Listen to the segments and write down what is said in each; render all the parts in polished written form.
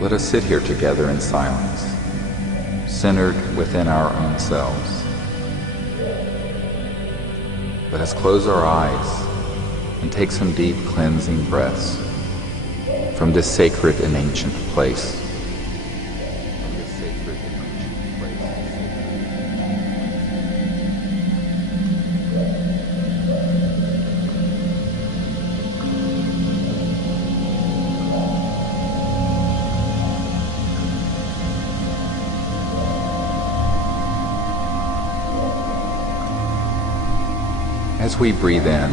Let us sit here together in silence, centered within our own selves. Let us close our eyes and take some deep cleansing breaths from this sacred and ancient place. As we breathe in,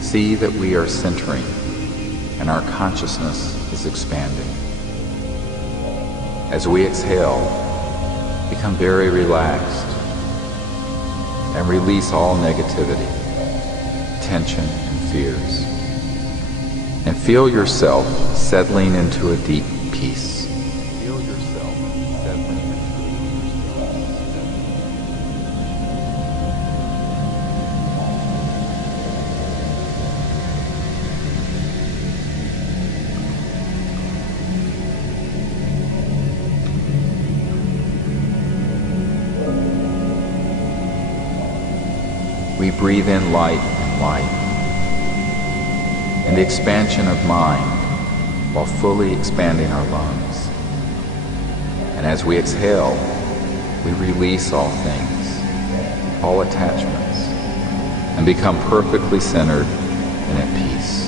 see that we are centering and our consciousness is expanding. As we exhale, become very relaxed and release all negativity, tension, and fears. And feel yourself settling into a deep peace. Feel yourself settling into a deep peace. We breathe in light and light, and the expansion of mind while fully expanding our lungs. And as we exhale, we release all things, all attachments, and become perfectly centered and at peace.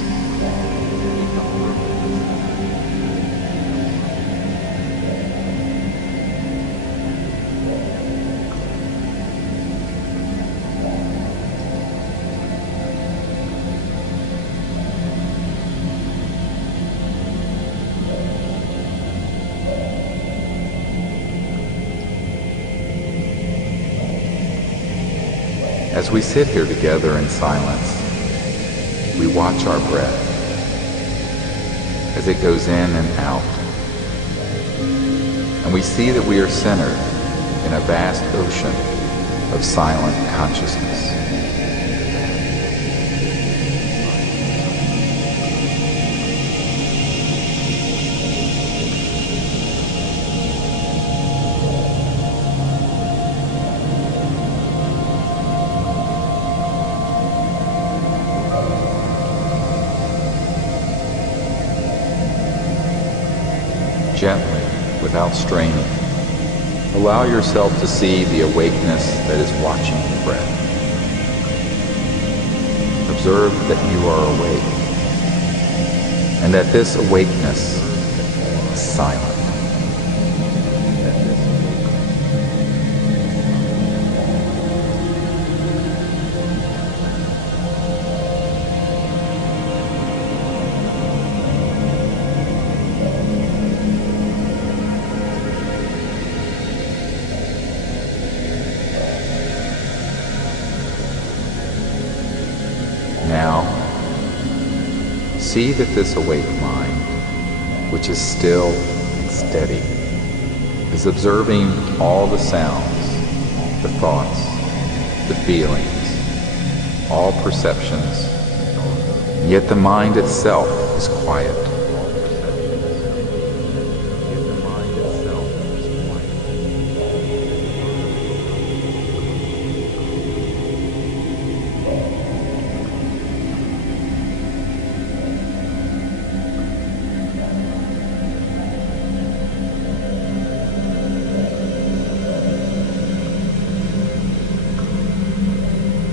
As we sit here together in silence, we watch our breath as it goes in and out. And we see that we are centered in a vast ocean of silent consciousness. Gently, without straining, allow yourself to see the awakeness that is watching the breath. Observe that you are awake, and that this awakeness is silent. Now, see that this awake mind, which is still and steady, is observing all the sounds, the thoughts, the feelings, all perceptions, yet the mind itself is quiet.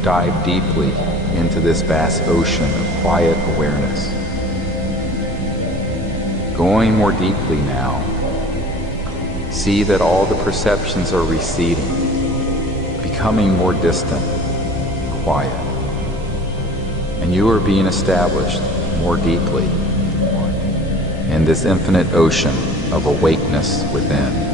Dive deeply into this vast ocean of quiet awareness. Going more deeply now, see that all the perceptions are receding, becoming more distant, quiet, and you are being established more deeply in this infinite ocean of awakeness within.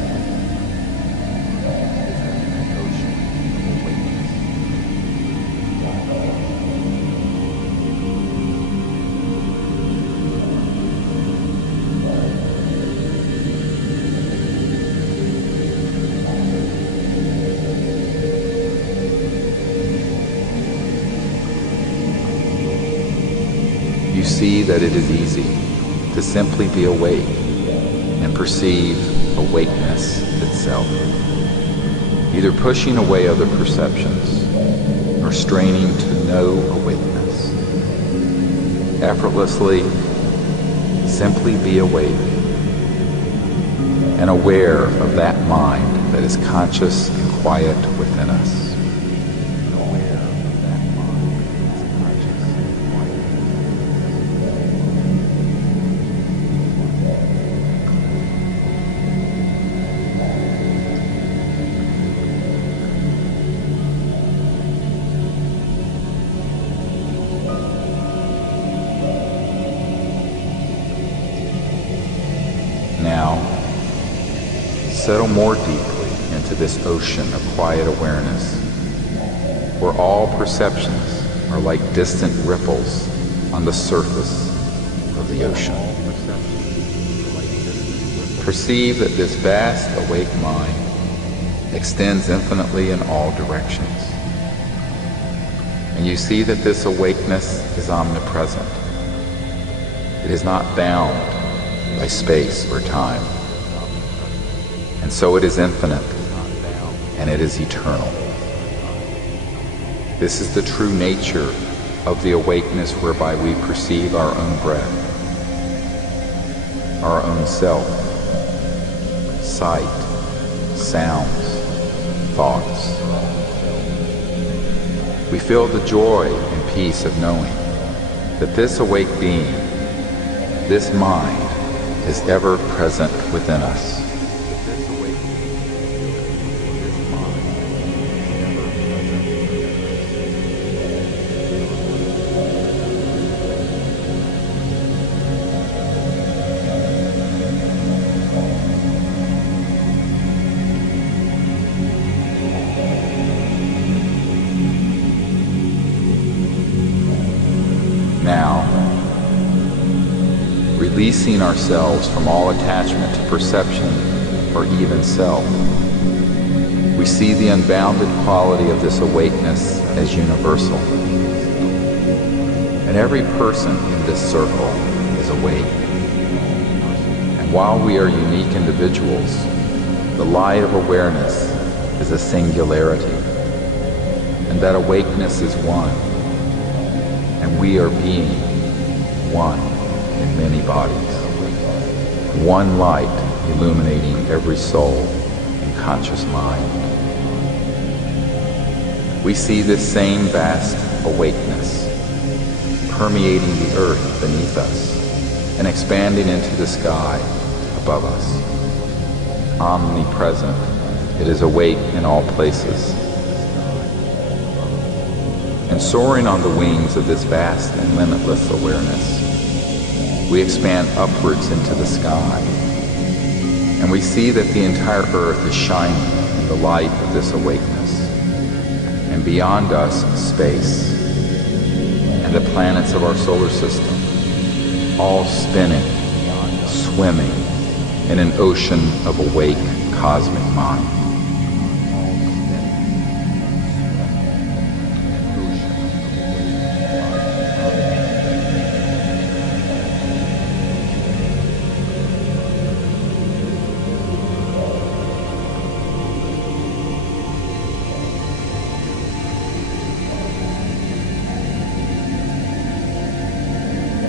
you see that it is easy to simply be awake and perceive awakeness itself, either pushing away other perceptions or straining to know awakeness. Effortlessly, simply be awake and aware of that mind that is conscious and quiet within us. Now, settle more deeply into this ocean of quiet awareness, where all perceptions are like distant ripples on the surface of the ocean. Perceive that this vast awake mind extends infinitely in all directions. And you see that this awakeness is omnipresent. It is not bound by space or time. And so it is infinite, and it is eternal. This is the true nature of the awakeness whereby we perceive our own breath, our own self, sight, sounds, thoughts. We feel the joy and peace of knowing that this awake being, this mind, is ever present within us. Now, releasing ourselves from all attachment to perception or even self, we see the unbounded quality of this awakeness as universal. And every person in this circle is awake. And while we are unique individuals, the light of awareness is a singularity, and that awakeness is one, and we are being one in many bodies. One light illuminating every soul and conscious mind. We see this same vast awakeness permeating the earth beneath us and expanding into the sky above us. Omnipresent, it is awake in all places. And soaring on the wings of this vast and limitless awareness, we expand upwards into the sky, and we see that the entire earth is shining in the light of this awakeness, and beyond us space, and the planets of our solar system, all spinning, swimming in an ocean of awake cosmic mind.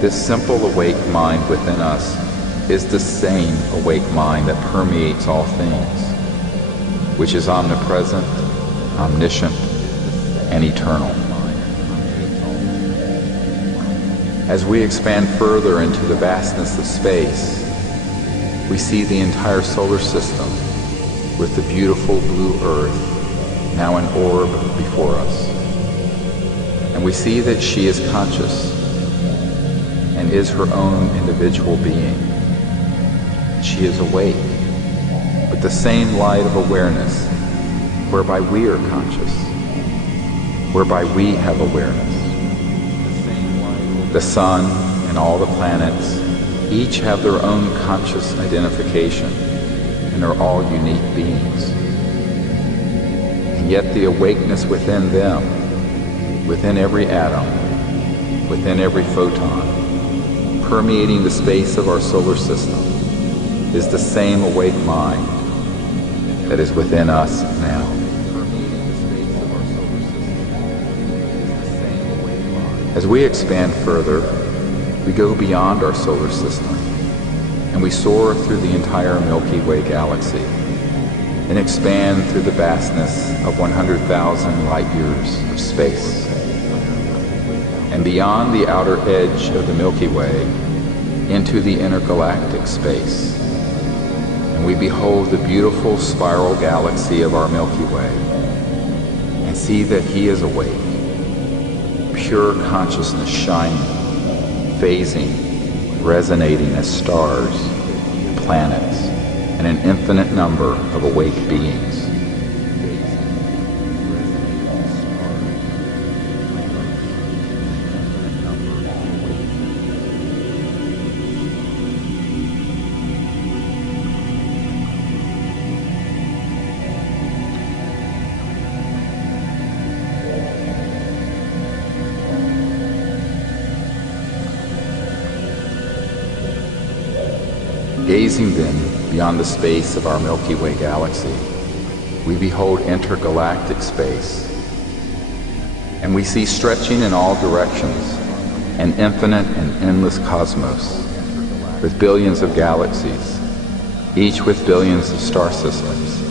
This simple awake mind within us is the same awake mind that permeates all things, which is omnipresent, omniscient, and eternal. As we expand further into the vastness of space, we see the entire solar system with the beautiful blue earth now an orb before us. And we see that she is conscious and is her own individual being. She is awake with the same light of awareness whereby we are conscious, whereby we have awareness. The sun and all the planets each have their own conscious identification and are all unique beings. And yet the awakeness within them, within every atom, within every photon, permeating the space of our solar system, is the same awake mind that is within us now. As we expand further, we go beyond our solar system, and we soar through the entire Milky Way galaxy, and expand through the vastness of 100,000 light years of space, and beyond the outer edge of the Milky Way into the intergalactic space. And we behold the beautiful spiral galaxy of our Milky Way and see that he is awake, pure consciousness shining, phasing, resonating as stars, planets, and an infinite number of awake beings. Gazing then beyond the space of our Milky Way galaxy, we behold intergalactic space, and we see stretching in all directions an infinite and endless cosmos with billions of galaxies, each with billions of star systems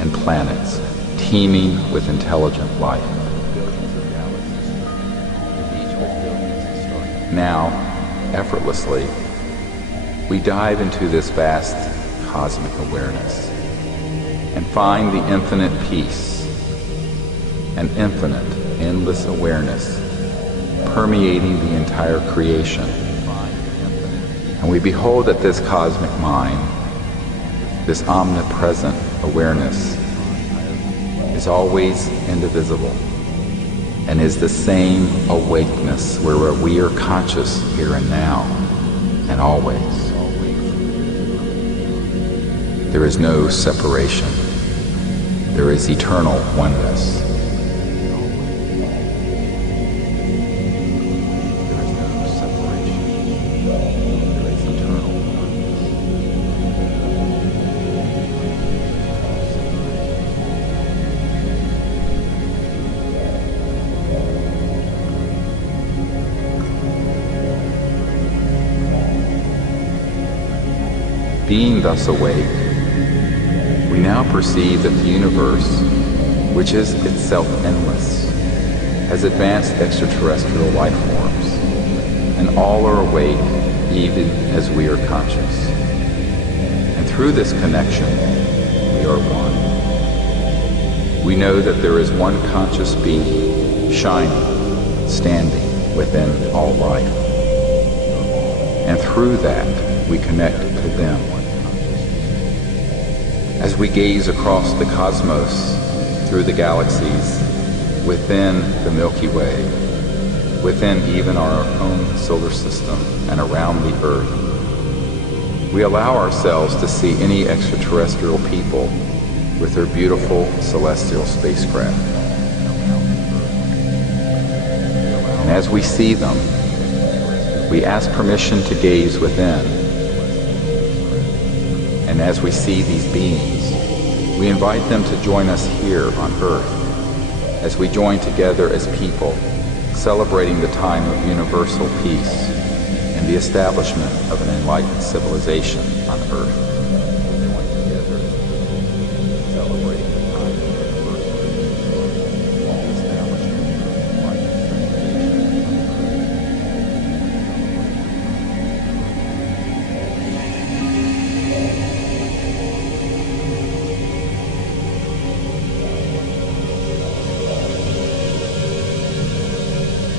and planets teeming with intelligent life. Now, effortlessly, we dive into this vast cosmic awareness and find the infinite peace, an infinite, endless awareness permeating the entire creation. And we behold that this cosmic mind, this omnipresent awareness, is always indivisible and is the same awakeness where we are conscious here and now and always. There is no separation. There is eternal oneness. Being thus awake, we now perceive that the universe, which is itself endless, has advanced extraterrestrial life forms, and all are awake even as we are conscious. And through this connection, we are one. We know that there is one conscious being, shining, standing within all life. And through that, we connect to them. As we gaze across the cosmos, through the galaxies, within the Milky Way, within even our own solar system and around the Earth, we allow ourselves to see any extraterrestrial people with their beautiful celestial spacecraft. And as we see them, we ask permission to gaze within. And as we see these beings, we invite them to join us here on Earth as we join together as people, celebrating the time of universal peace and the establishment of an enlightened civilization on Earth.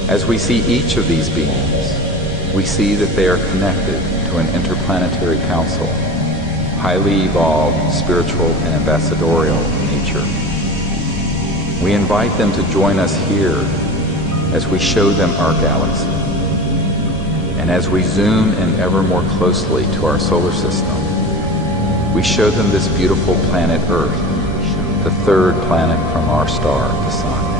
As we see each of these beings, we see that they are connected to an interplanetary council, highly evolved, spiritual, and ambassadorial in nature. We invite them to join us here as we show them our galaxy. And as we zoom in ever more closely to our solar system, we show them this beautiful planet Earth, the third planet from our star, the Sun.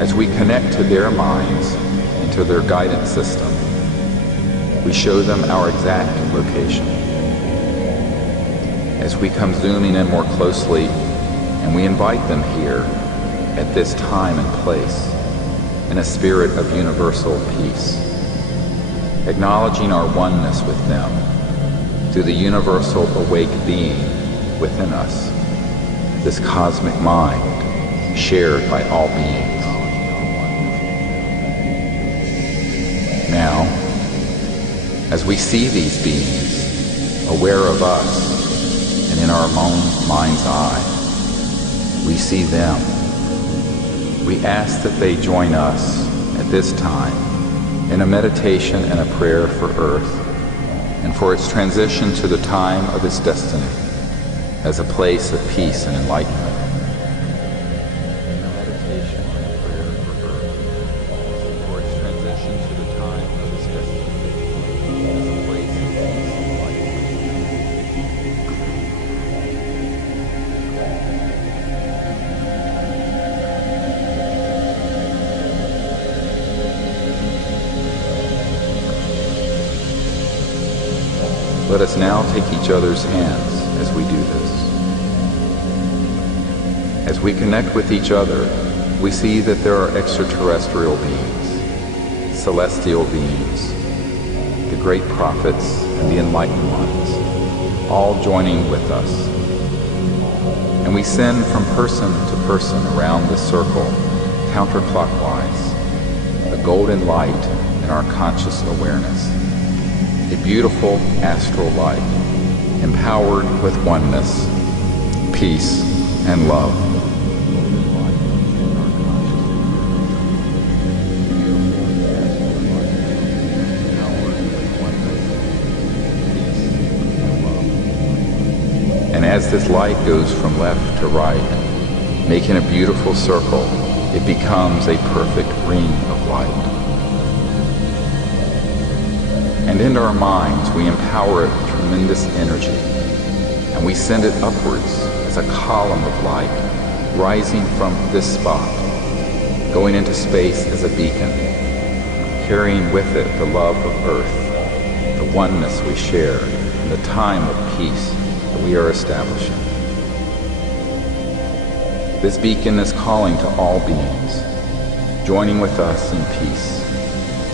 As we connect to their minds and to their guidance system, we show them our exact location. As we come zooming in more closely, and we invite them here at this time and place in a spirit of universal peace, acknowledging our oneness with them through the universal awake being within us, this cosmic mind shared by all beings. Now, as we see these beings, aware of us, and in our own mind's eye, we see them. We ask that they join us at this time in a meditation and a prayer for Earth and for its transition to the time of its destiny as a place of peace and enlightenment. Let us now take each other's hands as we do this. As we connect with each other, we see that there are extraterrestrial beings, celestial beings, the great prophets and the enlightened ones, all joining with us. And we send from person to person around this circle, counterclockwise, a golden light in our conscious awareness. A beautiful astral light, empowered with oneness, peace, and love. And as this light goes from left to right, making a beautiful circle, it becomes a perfect ring of light. And in our minds, we empower it with tremendous energy, and we send it upwards as a column of light, rising from this spot, going into space as a beacon, carrying with it the love of Earth, the oneness we share, and the time of peace that we are establishing. This beacon is calling to all beings, joining with us in peace.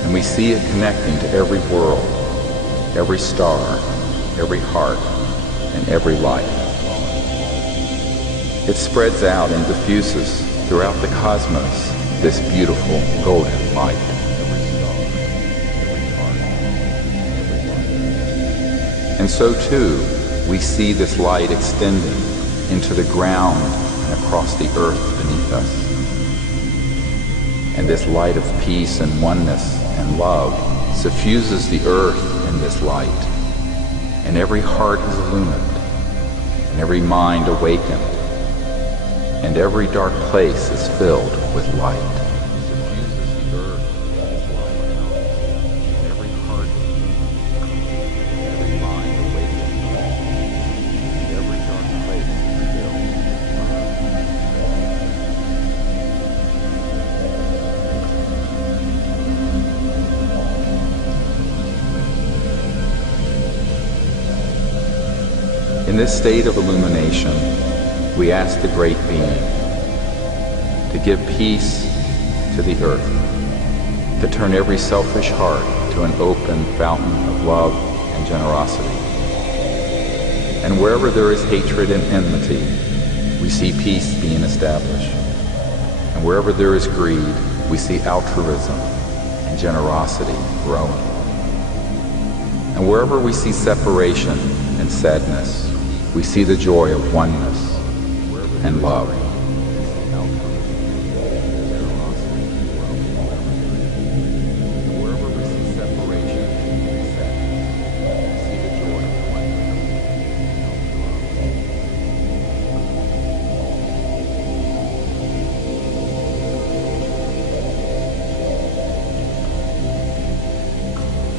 And we see it connecting to every world, every star, every heart, and every life. It spreads out and diffuses throughout the cosmos this beautiful golden light. And so too, we see this light extending into the ground and across the earth beneath us. And this light of peace and oneness and love suffuses the earth in this light, and every heart is illumined, and every mind awakened, and every dark place is filled with light. In this state of illumination, we ask the Great Being to give peace to the earth, to turn every selfish heart to an open fountain of love and generosity. And wherever there is hatred and enmity, we see peace being established. And wherever there is greed, we see altruism and generosity growing. And wherever we see separation and sadness, we see the joy of oneness and love.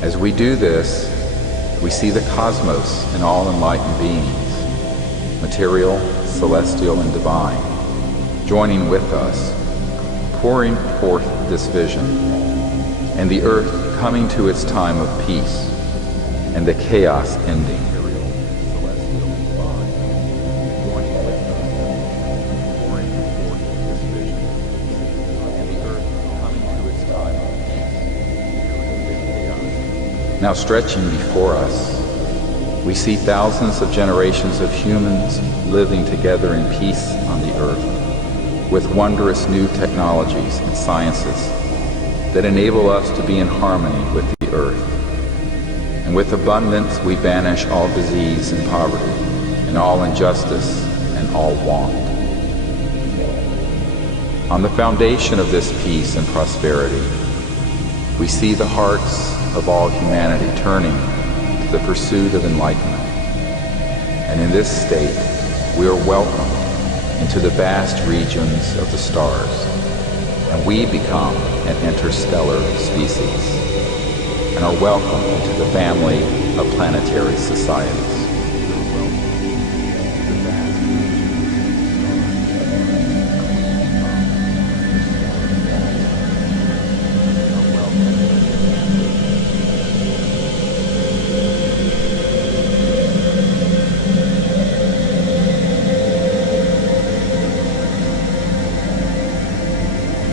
As we do this, we see the cosmos and all enlightened beings, material, celestial, and divine, joining with us, pouring forth this vision, and the earth coming to its time of peace, and the chaos ending. Now stretching before us, we see thousands of generations of humans living together in peace on the earth, with wondrous new technologies and sciences that enable us to be in harmony with the earth. And with abundance we banish all disease and poverty, and all injustice and all want. On the foundation of this peace and prosperity, we see the hearts of all humanity turning to the pursuit of enlightenment. And in this state, we are welcomed into the vast regions of the stars, and we become an interstellar species, and are welcomed into the family of planetary societies.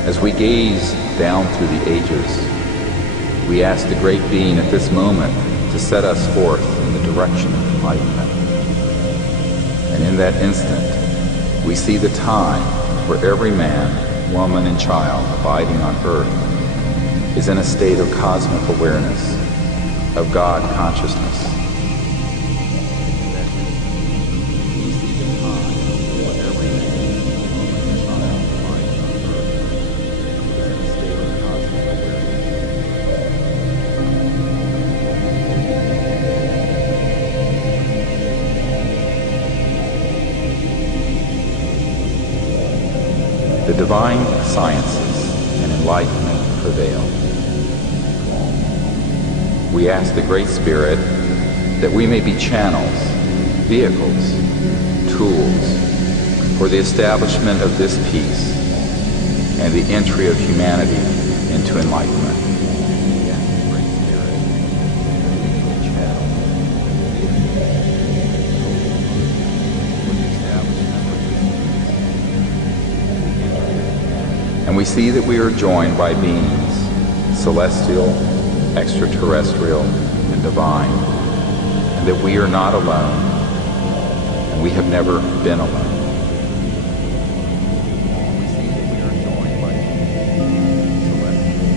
As we gaze down through the ages, we ask the Great Being at this moment to set us forth in the direction of enlightenment. And in that instant, we see the time where every man, woman, and child abiding on earth is in a state of cosmic awareness, of God consciousness. The divine sciences and enlightenment prevail. We ask the Great Spirit that we may be channels, vehicles, tools for the establishment of this peace and the entry of humanity into enlightenment. And we see that we are joined by beings, celestial, extraterrestrial, and divine, and that we are not alone, and we have never been alone. We see that we are joined by beings, celestial,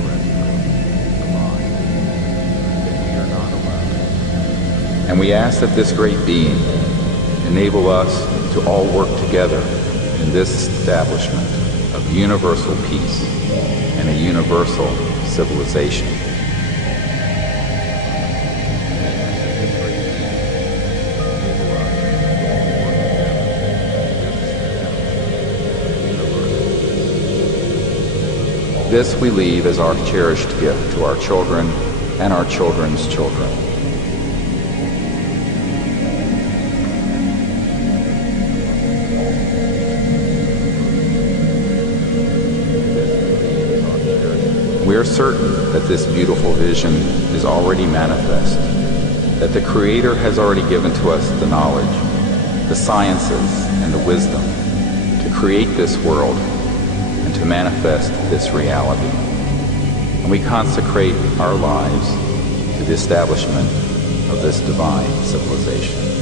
extraterrestrial, divine, and that we are not alone. And we ask that this great being enable us to all work together in this establishment of universal peace and a universal civilization. This we leave as our cherished gift to our children and our children's children. We are certain that this beautiful vision is already manifest, that the Creator has already given to us the knowledge, the sciences, and the wisdom to create this world and to manifest this reality. And we consecrate our lives to the establishment of this divine civilization.